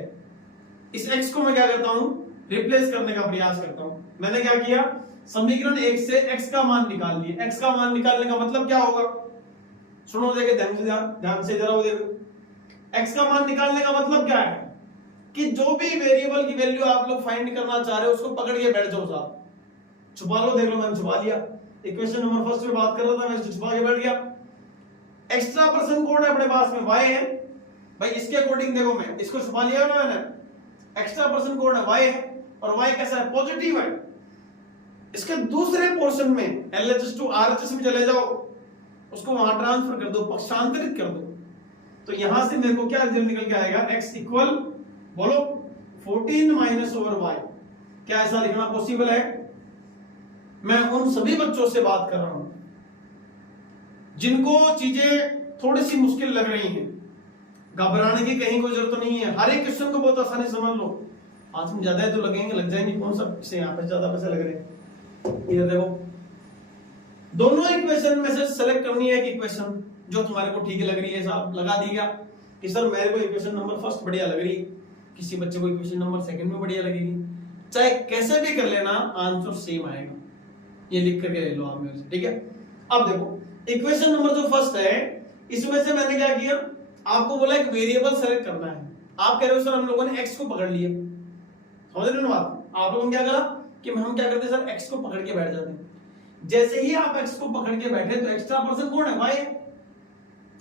इस x को मैं क्या करता हूं, रिप्लेस करने का प्रयास करता हूं। मैंने क्या किया, समीकरण 1 से x का मान निकाल लिया। x का मान निकालने का मतलब क्या होगा, सुनो देखे ध्यान से जरा वो देखो। x का मान निकालने का मतलब क्या है कि जो भी वेरिएबल की वैल्यू आप लोग फाइंड करना चाह रहे हो उसको पकड़ के बैठ जाओ साहब, छुपा लो। देख लो मैंने छुपा लिया। इक्वेशन नंबर फर्स्ट में बात कर रहा था, मैं इसको छुपा के बैठ गया। एक्स्ट्रा पर्सन कोड है अपने पास में y है, भाई इसके अकॉर्डिंग देखो मैं इसको छुपा लिया ना मैंने। एक्स्ट्रा पर्सन कोड है y है और y कैसा है, पॉजिटिव है। इसके दूसरे पोर्शन में LHS टू RHS में चले जाओ, उसको वहां ट्रांसफर कर दो, पक्षांतरित कर दो, तो यहां से मेरे को क्या रिजल्ट निकल के आएगा, x इक्वल बोलो 14 माइनस ओवर y। क्या ऐसा लिखना पॉसिबल है? मैं उन सभी बच्चों से बात कर रहा हूं जिनको चीजें थोड़ी सी मुश्किल लग रही हैं। घबराने की कहीं कोई जरूरत नहीं है, हर एक क्वेश्चन को बहुत आसानी समझ लो। आज में ज्यादा है तो लगेंगे, लग जाएंगे, कौन सा से यहाँ पे ज्यादा पैसे लग रहे हैं। ये देखो दोनों इक्वेशन में से सेलेक्ट करनी है कि इक्वेशन जो तुम्हारे को ठीक लग रही है साहब लगा दिया कि सर मेरे को इक्वेशन नंबर फर्स्ट बढ़िया लग रही है, किसी बच्चे को इक्वेशन नंबर सेकंड में बढ़िया लगेगी। चाहे कैसे भी कर लेना आंसर सेम आएगा, ये लिख करके ले लो आप मेरे से, ठीक है। अब देखो इक्वेशन नंबर जो फर्स्ट है इसमें से मैंने क्या किया, आपको बोला एक वेरिएबल सेलेक्ट करना है। आप कह रहे हो सर हम लोगों ने x को पकड़ लिया, समझ रहे हो बात? आप लोगों ने क्या करा कि हम क्या करते सर x को पकड़ के बैठ जाते हैं। जैसे ही आप x को पकड़ के बैठे तो एक्स्ट्रा पर्सन कौन है, y है,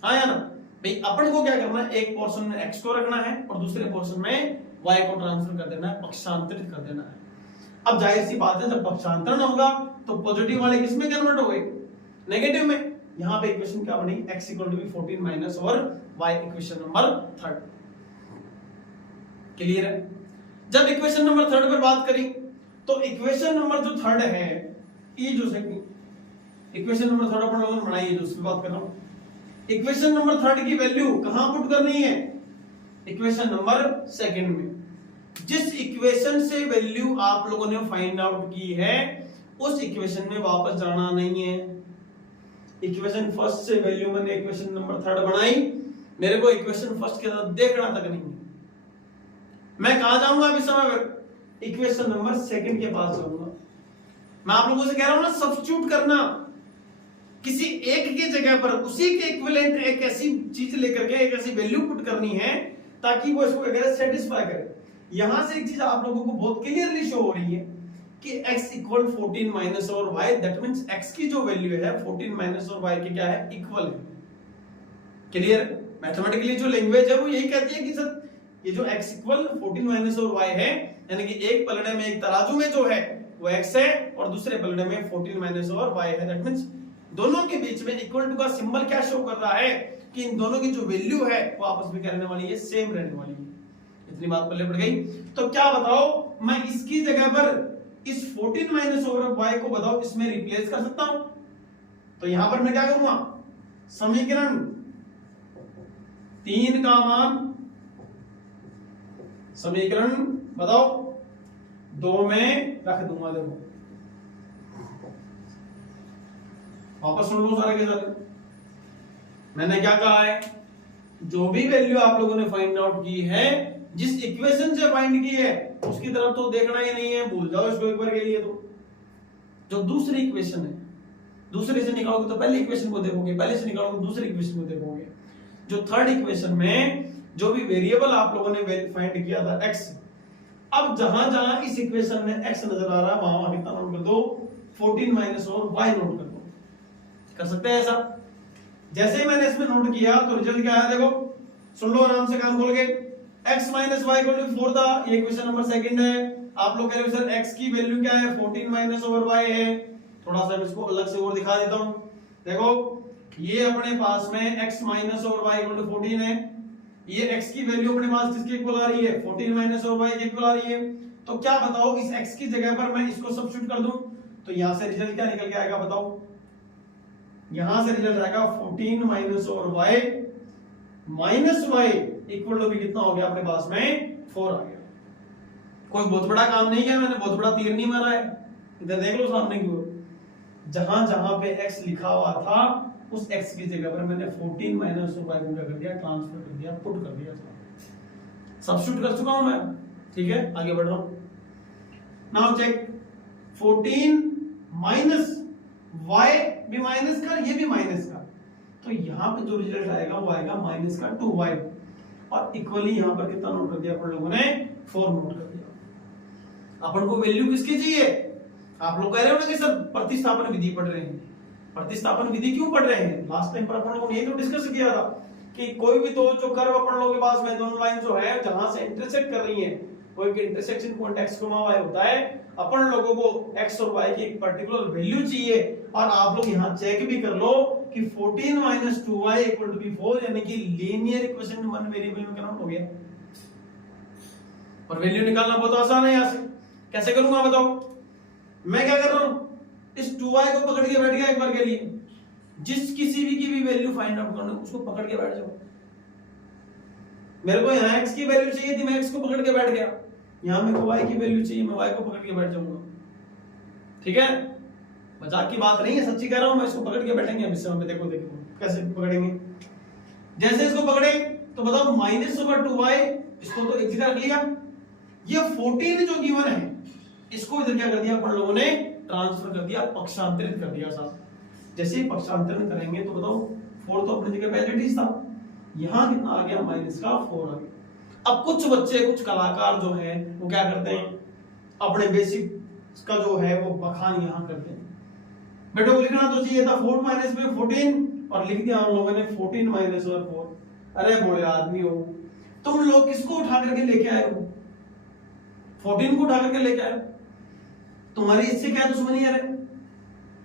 हाँ या ना? भाई अपन को क्या करना है, एक पोर्शन में x को रखना है और दूसरे पोर्शन में y को ट्रांसफर कर देना है, पक्षांतरित कर देना है। अब जाहिर सी बात है जब पक्षांतरण होगा तो पॉजिटिव वाले किस में कन्वर्ट हो गए, नेगेटिव में। यहां पे इक्वेशन क्या बनी, x equal to be 14 minus और y इक्वेशन नंबर 3। क्लियर है? जब इक्वेशन नंबर 3 पर बात करी तो इक्वेशन नंबर जो 3 है, ये जो इक्वेशन नंबर 3 अपन लोगों ने बनाई है, जो उसकी बात कर रहा हूं, इक्वेशन नंबर 3 की वैल्यू कहां पुट करनी है, इक्वेशन नंबर 2 में। जिस इक्वेशन से वैल्यू आप लोगों ने फाइंड आउट की है उस इक्वेशन में वापस जाना नहीं है। इक्वेशन फर्स्ट से वैल्यू मैंने इक्वेशन नंबर 3 बनाई, मेरे को इक्वेशन फर्स्ट के साथ देखना तक नहीं है। मैं कहां जाऊंगा अभी समय पर, इक्वेशन नंबर 2 के पास जाऊंगा। मैं आप लोगों से कह रहा हूं ना, सब्स्टिट्यूट करना, किसी एक की जगह पर उसी के इक्विवेलेंट एक ऐसी चीज लेकर के एक ऐसी वैल्यू पुट करनी है ताकि वो इसको अगर सेटिस्फाई करे। यहां से एक चीज आप लोगों को बहुत क्लियरली शो हो रही है कि x इक्वल 14 माइनस और y, दैट मींस x की जो वैल्यू है 14 माइनस और y के क्या है, इक्वल है। क्लियर? मैथमेटिकली जो लैंग्वेज है वो यही कहती है कि सर ये जो x इक्वल 14 माइनस और y है, यानी कि एक पलड़े में एक तराजू में जो है वो x है और दूसरे पलड़े में 14 माइनस और y है। दैट मींस दोनों के बीच में इक्वल टू का सिंबल क्या शो कर रहा है कि इन दोनों की जो वैल्यू है वो आपस में क्या रहने वाली है, सेम रहने वाली है। इतनी बात पल्ले पड़ गई। तो क्या बताओ, मैं इसकी जगह पर इस 14 माइनस ओवर y को बताओ इसमें रिप्लेस कर सकता हूं। तो यहां पर मैं क्या करूंगा, समीकरण 3 का मान समीकरण बताओ 2 में रख दूंगा। देखो वापस सुन लो सारे के सारे। मैंने क्या कहा है, जो भी वैल्यू आप लोगों ने फाइंड आउट की है, जिस इक्वेशन से फाइंड की है उसकी तरफ तो देखना ही नहीं है, भूल जाओ इसको एक बार के लिए। तो जो दूसरी इक्वेशन है, दूसरे से निकालोगे तो पहली इक्वेशन को देखोगे, पहले से निकालोगे दूसरी इक्वेशन को देखोगे। जो थर्ड इक्वेशन में जो भी वेरिएबल आप लोगों ने फाइंड किया था x, अब जहां जहां इस इक्वेशन में x नजर आ रहा है वहां कितना नोट कर दो, 14 माइनस और y नोट कर दो। कर सकते हैं ऐसा। जैसे ही मैंने इसमें नोट किया तो रिजल्ट क्या आया देखो, सुन लो आराम से कान खोल के। x minus y equal to 4 था, ये क्वेश्चन नंबर सेकंड है। आप लोग कह रहे हो सर x की वैल्यू क्या है, 14 माइनस ओवर y है। थोड़ा सा इसको अलग से और दिखा देता हूं। देखो ये अपने पास में x minus over y equal to 14 है। ये x की वैल्यू अपने पास किसके इक्वल आ रही है, 14 माइनस ओवर y के इक्वल आ रही है। तो क्या बताओ इस x की जगह पर मैं इसको सब्स्टिट्यूट कर दूं तो यहां से रिजल्ट क्या निकल के आएगा बताओ। यहां से रिजल्ट आएगा 14 minus over y minus y equal to भी कितना हो गया अपने पास में 4 आ गया। कोई बहुत बड़ा काम नहीं किया मैंने, बहुत बड़ा तीर नहीं मारा है। इधर देख लो सामने की ओर, जहां जहां पे x लिखा हुआ था उस x की जगह पर मैंने 14 माइनस y को क्या कर दिया, ट्रांसफर कर दिया, पुट कर दिया, सब्स्टिट्यूट कर चुका हूं मैं। ठीक है आगे बढ़ रहा हूं। नाउ चेक 14 माइनस y भी माइनस का, ये भी माइनस का, तो यहां पे जो रिजल्ट आएगा वो आएगा माइनस का 2y और इक्वली यहां पर कितना नोट कर दिया अपन लोगों ने, 4 नोट कर दिया। अपन को वैल्यू किसकी चाहिए, आप लोग कह रहे हो ना कि सर प्रतिस्थापन विधि पढ़ रहे हैं। प्रतिस्थापन विधि क्यों पढ़ रहे हैं, लास्ट टाइम पर अपन लोगों ने ये तो डिस्कस किया था कि कोई भी दो जो कर्व अपन लोगों के पास में दोनों लाइन जो है जहां से इंटरसेक्ट कर रही हैं, कोई के इंटरसेक्शन पॉइंट x, y होता है, अपन लोगों को x और y की एक पर्टिकुलर वैल्यू चाहिए। और आप लोग यहां चेक भी कर लो कि 14 माइनस 2y इक्वल टू 4 यानी कि लीनियर इक्वेशन में वन वेरिएबल में कन्वर्ट हो गया। और वैल्यू निकालना बहुत आसान है। यहां से कैसे करूंगा बताओ। मैं क्या कर रहा हूं, इस 2y को पकड़ के बैठ गया एक बार के लिए। जिस किसी भी की भी वैल्यू फाइंड आउट करना उसको पकड़ के बैठ जाओ। मेरे को यहां x की वैल्यू चाहिए थी, मैं x को पकड़ के बैठ गया। यहां मेरे को y की वैल्यू चाहिए, मैं y को पकड़ के बैठ जाऊंगा। ठीक है, मजाक की बात नहीं है, सच्ची कह रहा हूं मैं। इसको पकड़ के बैठेंगे अब इस समय, देखो देखो कैसे पकड़ेंगे। जैसे इसको पकड़े तो बताओ माइनस ओवर 2y, इसको तो एक जगह रख लिया। ये 14 जो गिवन है इसको इधर क्या कर दिया अपन लोगों ने, ट्रांसफर कर दिया, पक्षांतरित कर दिया साहब। जैसे ही पक्षांतरण करेंगे तो बताओ 4 तो अपनी जगह पहले था, यहां कितना आ गया, माइनस का 4 आ गया। अब कुछ बच्चे, कुछ कलाकार जो है वो क्या करते हैं, अपने बेसिक का जो है वो बखान यहां करते हैं। बेटो को लिखना तो चाहिए था 4 माइनस में 14 और लिख दिया हम लोगों ने 14 माइनस और 4। अरे बोले आदमी हो तुम लोग, किसको उठा करके लेके आए हो, 14 को उठा करके लेके आए। तुम्हारी इससे क्या दुश्मनी है रे,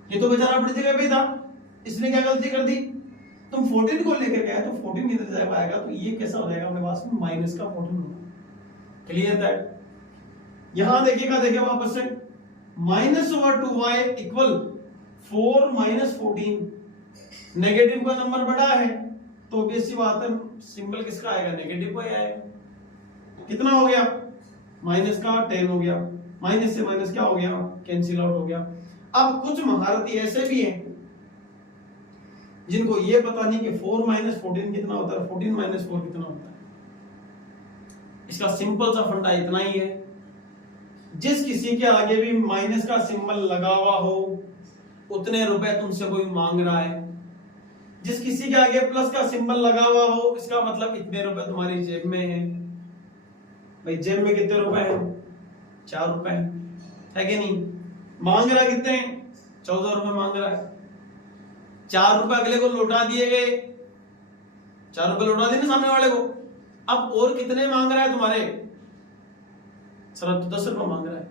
ये तो बेचारा अपनी जगह पे था, इसने क्या गलती कर दी, तुम 14 को लेकर गए तो 14 किधर जगह आएगा, तो ये कैसा हो जाएगा अपने पास में, माइनस का 14 होगा। Clear that. यहां देखिएगा, देखिए वापस से minus over 2y equal 4 minus 14। Negative का नंबर बड़ा है तो ऑब्वियसली बात है सिंबल किसका आएगा, नेगेटिव का ही आएगा। कितना हो गया, माइनस का 10 हो गया। माइनस से माइनस क्या हो गया, कैंसिल आउट हो गया। अब कुछ महारथी ऐसे भी हैं जिनको ये पता नहीं कि 4 माइनस 14 कितना होता है, 14 माइनस 4 कितना होता है। इसका सिंपल सा फंडा इतना ही है, जिस किसी के आगे भी माइनस का सिंबल लगा हुआ हो उतने रुपए तुमसे कोई मांग रहा है। जिस किसी के आगे प्लस का सिंबल लगा हुआ हो इसका मतलब इतने रुपए तुम्हारी जेब में है। भाई जेब में कितने रुपए हैं, 4 रुपए है कि नहीं। मांग रहा कितने, 14 रुपए मांग रहा है। 4 रुपए अगले को लौटा दिए गए, 4 रुपए लौटा दिए सामने वाले को। अब और कितने मांग रहा है तुम्हारे, सर अब तो 10 रुपए मांग रहा है।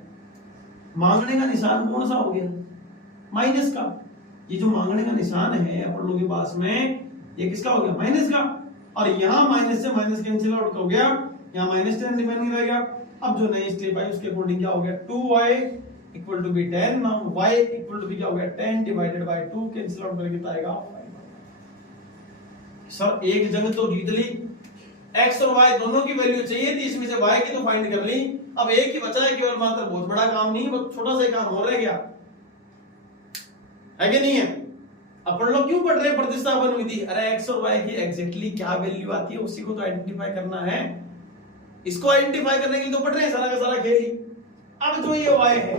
मांगने का निशान कौन सा हो गया, माइनस का। ये जो मांगने का निशान है अपन लोगों के पास में, ये किसका हो गया, माइनस का। और यहाँ माइनस से माइनस कैंसिल आउट हो गया, यहाँ -10 रिमेनिंग रहेगा। अब जो नई स्टेप आई उसके अकॉर्डिंग क्या हो गया, 2y equal to be 10। Now y equal to be क्या हो गया, 10 डिवाइडेड बाय 2, कैंसिल आउट करके आएगा 5। सर एक जंग तो जीत ली, एक्स और वाई दोनों की वैल्यू चाहिए थी, इसमें से वाई की तो फाइंड कर ली, अब एक ही बचा है केवल मात्र, बहुत बड़ा काम नहीं, बहुत छोटा सा काम हो रह गया है कि नहीं है। अपन लोग क्यों पढ़ रहे हैं प्रतिस्थापन विधि, अरे एक्स और वाई की एग्जैक्टली क्या वैल्यू आती है उसी को तो आइडेंटिफाई करना है, इसको आइडेंटिफाई करने के लिए तो पढ़ रहे हैं सारा का सारा खेल ही। अब जो ये वाई है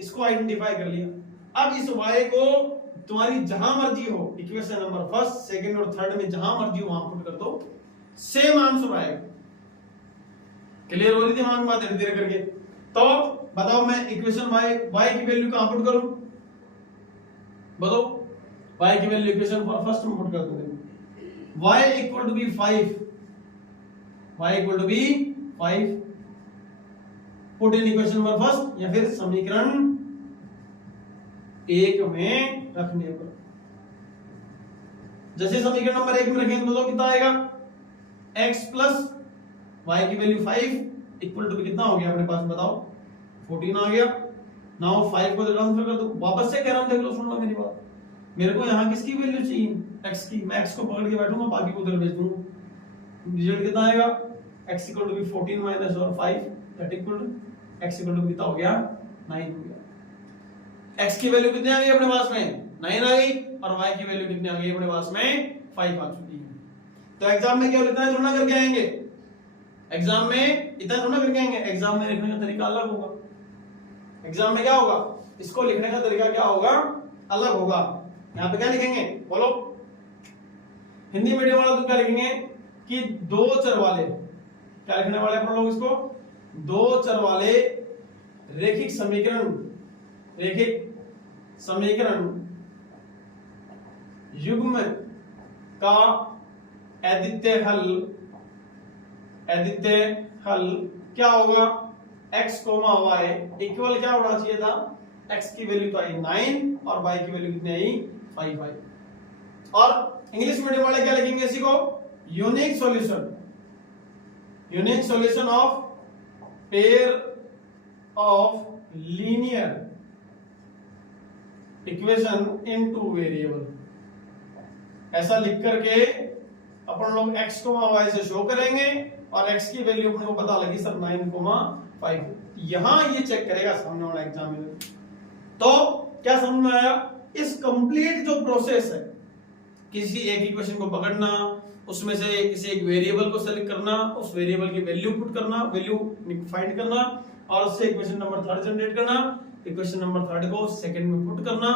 इसको आइडेंटिफाई कर लिया, अब इस वाई को तुम्हारी जहां मर्जी हो इक्वेशन नंबर फर्स्ट सेकंड और थर्ड में जहां मर्जी हो वहां पुट कर दो, सेम आंसर आएगा। क्लियर हो रही थी मान बात धीरे धीरे करके। तो बताओ मैं इक्वेशन वाई की वैल्यू कहां पुट करूं, बताओ y की वैल्यू इक्वेशन फर्स्ट में पुट कर दूंगा, y equal to be 5, y equal to be 5 put in equation number first या फिर समीकरण 1 में रखने पर। जैसे समीकरण नंबर 1 में रखेंगे तो कितना आएगा, x प्लस y की वैल्यू 5 इक्वल टू कितना हो गया अपने पास बताओ, 14 आ गया। नाउ 5 को ट्रांसफर कर दो, वापस से कह रहा हूं देख लो सुन लो मेरी बात, मेरे को यहाँ किसकी वैल्यू चाहिए, x की, मैं x को पकड़ के बैठूंगा बाकी को उधर भेज दूंगा, रिजल्ट कितना आएगा x इक्वल टू 14 माइनस और 5 that equal to x equal to कितना हो गया 9 हो गया। x की वैल्यू कितनी आ गई अपने पास में 9 आ गई और y की वैल्यू कितनी आ गई अपने पास में 5 आ चुकी है। तो एग्जाम में केवल इतना थोड़ा करके आएंगे, एग्जाम में इतना थोड़ा करके आएंगे, एग्जाम में लिखने का तरीका अलग होगा। एग्जाम में क्या होगा, इसको लिखने का तरीका क्या होगा, अलग होगा। यहाँ पे क्या लिखेंगे बोलो, हिंदी मीडियम वाला तो क्या लिखेंगे कि दो चर वाले, क्या लिखने वाले अपन लोग इसको, दो चर वाले रैखिक समीकरण युग्म का अद्वितीय हल क्या होगा, x कोमा y इक्वल क्या होना चाहिए था, x की वैल्यू तो आई 9 और y की वैल्यू कितनी आई 5 आई। और इंग्लिश मीडियम वाले क्या लिखेंगे इसी को, unique solution of pair of linear equation in two variable, ऐसा लिख करके अपन लोग x कोमा y से शो करेंगे और x की वैल्यू अपने को पता लगी सर 9,5, यहां ये चेक करेगा सामने वाला एग्जाम में। तो क्या समझ में आया, इस कंप्लीट जो प्रोसेस है, किसी एक इक्वेशन को पकड़ना, उसमें से किसी एक वेरिएबल को सेलेक्ट करना, उस वेरिएबल की वैल्यू पुट करना, वैल्यू फाइंड करना और उससे इक्वेशन नंबर 3 जनरेट करना, इक्वेशन नंबर 3 को सेकंड में पुट करना,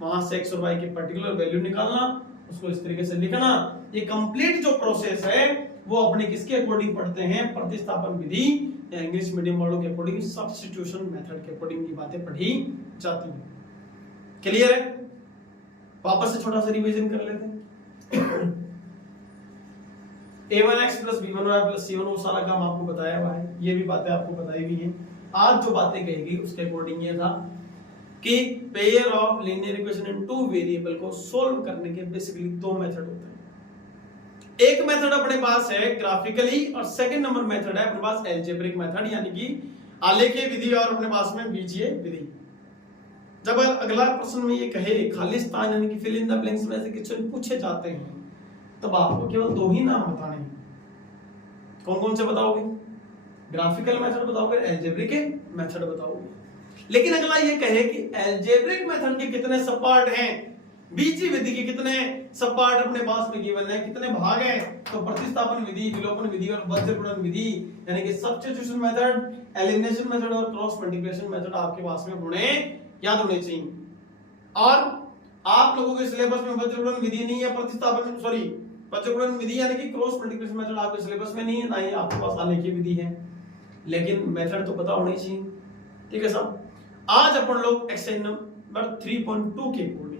वहां से x और y की पर्टिकुलर वैल्यू निकालना, उसको इस तरीके से लिखना, ये कंप्लीट जो प्रोसेस है वो अपने किसके अकॉर्डिंग पढ़ते हैं, प्रतिस्थापन विधि या इंग्लिश मीडियम वालों के अकॉर्डिंग सब्स्टिट्यूशन मेथड के अकॉर्डिंग की बातें पढ़ी जाती हैं। क्लियर है, वापस से छोटा सा रिवीजन कर लेते हैं। a1x plus b1y plus c1 वो सारा काम आपको बताया हुआ है, ये भी बातें आपको बताई हुई हैं। आज जो बातें कहेगी उसके अकॉर्डिंग ये था कि pair of linear equation in two variable को सोल्व करने के बेसिकली दो मेथड होते हैं। एक मेथड अपने पास है ग्राफिकली और सेकंड नंबर मेथड है अपने पास अलजेब्रिक मेथड, यानी कि आलेखीय विधि और अपने पास में बीजीय विधि। जब अगला प्रश्न में ये कहे खाली स्थान यानी कि फिल इन द ब्लैंक्स में से क्वेश्चन पूछे जाते हैं तब आपको केवल दो ही नाम बताने हैं। कौन कौन से बताओगे, ग्राफिकल मेथड बताओगे, अलजेब्रिक मेथड बताओगे। लेकिन अगला ये कहे कि अलजेब्रिक मेथड के कितने सब पार्ट हैं, बीजीय विधि के कितने सब पार्ट अपने पास में गिवन है, कितने भाग हैं, तो प्रतिस्थापन विधि, विलोपन विधि और वज्रगुणन विधि यानी कि सब्स्टिट्यूशन मेथड, एलिमिनेशन मेथड और क्रॉस मल्टीप्लिकेशन मेथड आपके पास में होने याद होने चाहिए। और आप लोगों के सिलेबस में वज्रगुणन विधि नहीं है, प्रतिस्थापन सॉरी वज्रगुणन विधि यानी कि क्रॉस मल्टीप्लिकेशन मेथड आपके सिलेबस में नहीं है, ना ही आपके पास आलेखीय विधि है, लेकिन मेथड तो पता होनी चाहिए। ठीक है साहब, आज अपन लोग एक्सरसाइज नंबर 3.2 के अकॉर्डिंग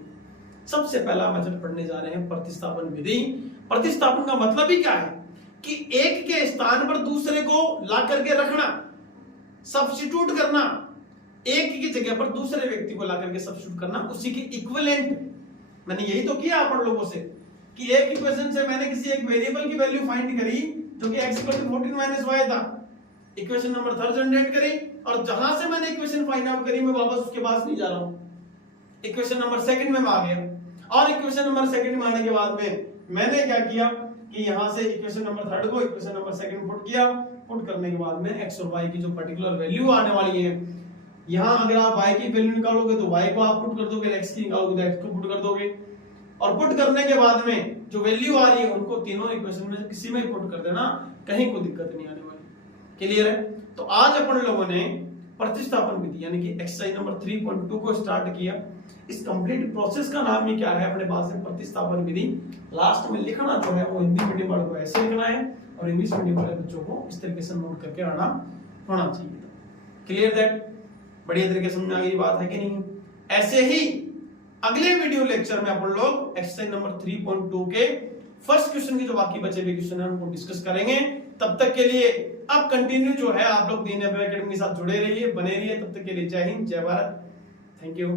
सबसे पहला मेथड पढ़ने जा रहे हैं प्रतिस्थापन विधि। प्रतिस्थापन का मतलब ही क्या है कि एक के स्थान पर दूसरे को ला करके रखना, सब्स्टिट्यूट करना, एक की जगह पर दूसरे व्यक्ति को ला करके सब्स्टिट्यूट करना, उसी के इक्विवेलेंट। मैंने यही तो किया अपन लोगों से कि एक इक्वेशन से मैंने किसी एक वेरिएबल की वैल्यू फाइंड करी जो कि x 14 - y था, इक्वेशन नंबर 3 जनरेट करी और जहां से मैंने इक्वेशन फाइंड आउट करी मैं वापस उसके पास नहीं जा रहा हूं, इक्वेशन नंबर 2 में आ गया और इक्वेशन नंबर 2 में आने के बाद में मैंने क्या किया, कि यहाँ से इक्वेशन नंबर थर्ड को इक्वेशन नंबर सेकंड पुट किया, पुट करने के बाद में x और y की जो पर्टिकुलर वैल्यू आने वाली है, यहाँ अगर आप y की वैल्यू निकालोगे तो y को आप पुट कर दोगे, x की निकालोगे तो x को पुट कर दोगे, और पुट करने के बाद में जो वैल्यू आ रही है उनको तीनों इक्वेशन में किसी में पुट कर देना, कहीं कोई दिक्कत नहीं आने वाली। क्लियर है? तो आज अपन लोगों ने प्रतिस्थापन विधि यानी कि एक्सरसाइज नंबर 3.2 को स्टार्ट किया। इस कंप्लीट प्रोसेस का नाम ही क्या है अपने पास है? प्रतिस्थापन विधि। लास्ट में लिखना जो है वो हिंदी मीडियम वालों को ऐसे लिखना है और इंग्लिश मीडियम वाले बच्चों को इस तरीके से नोट करके आना होना चाहिए। Clear that? बढ़िया तरीके समझ में आ गई बात है कि नहीं? ऐसे ही अगले वीडियो लेक्चर में अपन लोग एक्सरसाइज नंबर 3.2 के फर्स्ट क्वेश्चन के जो बाकी बचे हुए क्वेश्चन है उनको डिस्कस करेंगे। तब तक के लिए अब कंटिन्यू जो है आप लोग दीन एकेडमी के साथ जुड़े रहिए, बने रहिए। तब तक के लिए जय हिंद, जय भारत, थैंक यू।